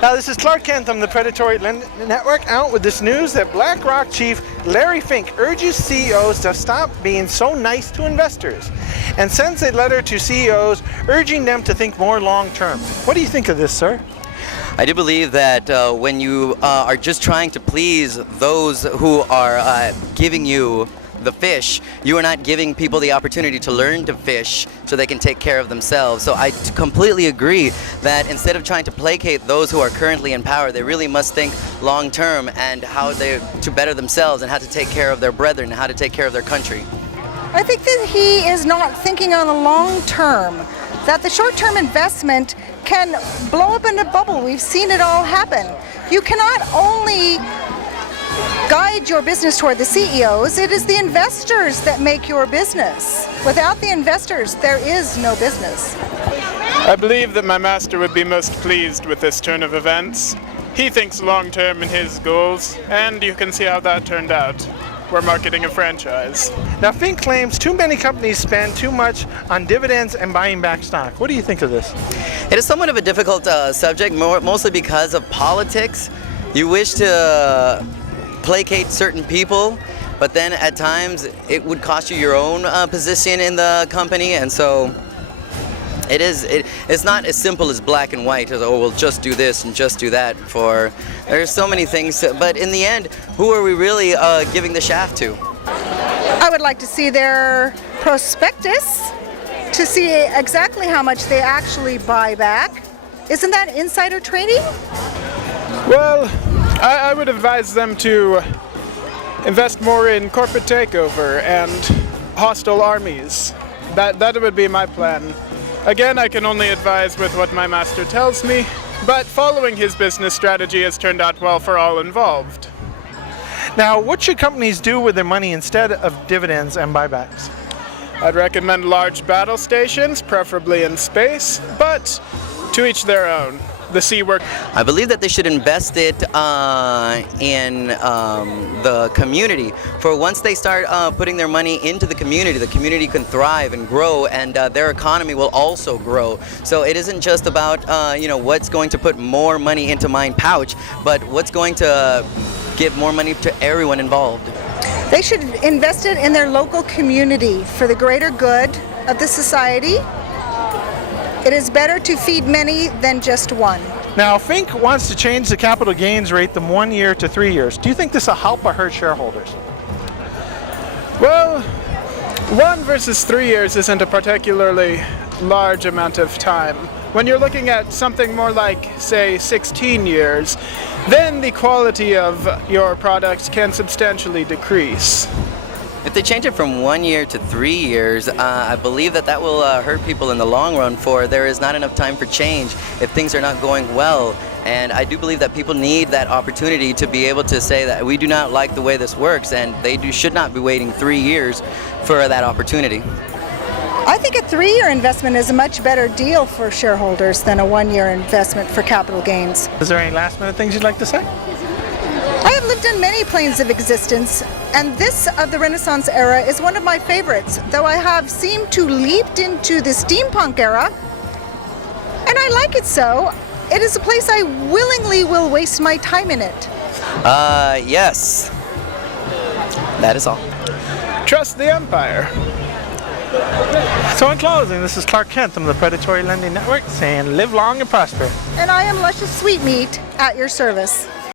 Now, this is Clark Kent from the Predatory Lending Network, out with this news that BlackRock chief Larry Fink urges CEOs to stop being so nice to investors and sends a letter to CEOs urging them to think more long term. What do you think of this, sir? I do believe that when you are just trying to please those who are giving you the fish, you are not giving people the opportunity to learn to fish so they can take care of themselves. So I completely agree that instead of trying to placate those who are currently in power, they really must think long term and how to better themselves and how to take care of their brethren and how to take care of their country. I think that he is not thinking on the long term, that the short-term investment can blow up in a bubble. We've seen it all happen. You cannot only guide your business toward the CEOs, it is the investors that make your business. Without the investors, there is no business. I believe that my master would be most pleased with this turn of events. He thinks long-term in his goals, and you can see how that turned out. We're marketing a franchise. Now, Fink claims too many companies spend too much on dividends and buying back stock. What do you think of this? It is somewhat of a difficult subject, mostly because of politics. You wish to placate certain people, but then at times it would cost you your own position in the company, and so it's not as simple as black and white as, oh, we'll just do this and just do that. There's so many things, but in the end, who are we really giving the shaft to? I would like to see their prospectus to see exactly how much they actually buy back. Isn't that insider trading? Well, I would advise them to invest more in corporate takeover and hostile armies. That would be my plan. Again, I can only advise with what my master tells me, but following his business strategy has turned out well for all involved. Now, what should companies do with their money instead of dividends and buybacks? I'd recommend large battle stations, preferably in space, but to each their own. The sea work. I believe that they should invest it in the community. For once they start putting their money into the community can thrive and grow, and their economy will also grow. So it isn't just about what's going to put more money into my pouch, but what's going to give more money to everyone involved. They should invest it in their local community for the greater good of the society. It is better to feed many than just one. Now, Fink wants to change the capital gains rate from 1 year to 3 years. Do you think this will help or hurt shareholders? Well, 1 versus 3 years isn't a particularly large amount of time. When you're looking at something more like, say, 16 years, then the quality of your product can substantially decrease. If they change it from 1 year to 3 years, I believe that will hurt people in the long run, for there is not enough time for change if things are not going well. And I do believe that people need that opportunity to be able to say that we do not like the way this works, and they should not be waiting 3 years for that opportunity. I think a 3-year investment is a much better deal for shareholders than a 1-year investment for capital gains. Is there any last minute things you'd like to say? I have lived on many planes of existence, and this of the Renaissance era is one of my favorites, though I have seemed to leaped into the steampunk era, and I like it so. It is a place I willingly will waste my time in it. Yes. That is all. Trust the empire. So in closing, this is Clark Kent from the Predatory Lending Network saying live long and prosper. And I am Luscious Sweetmeat at your service.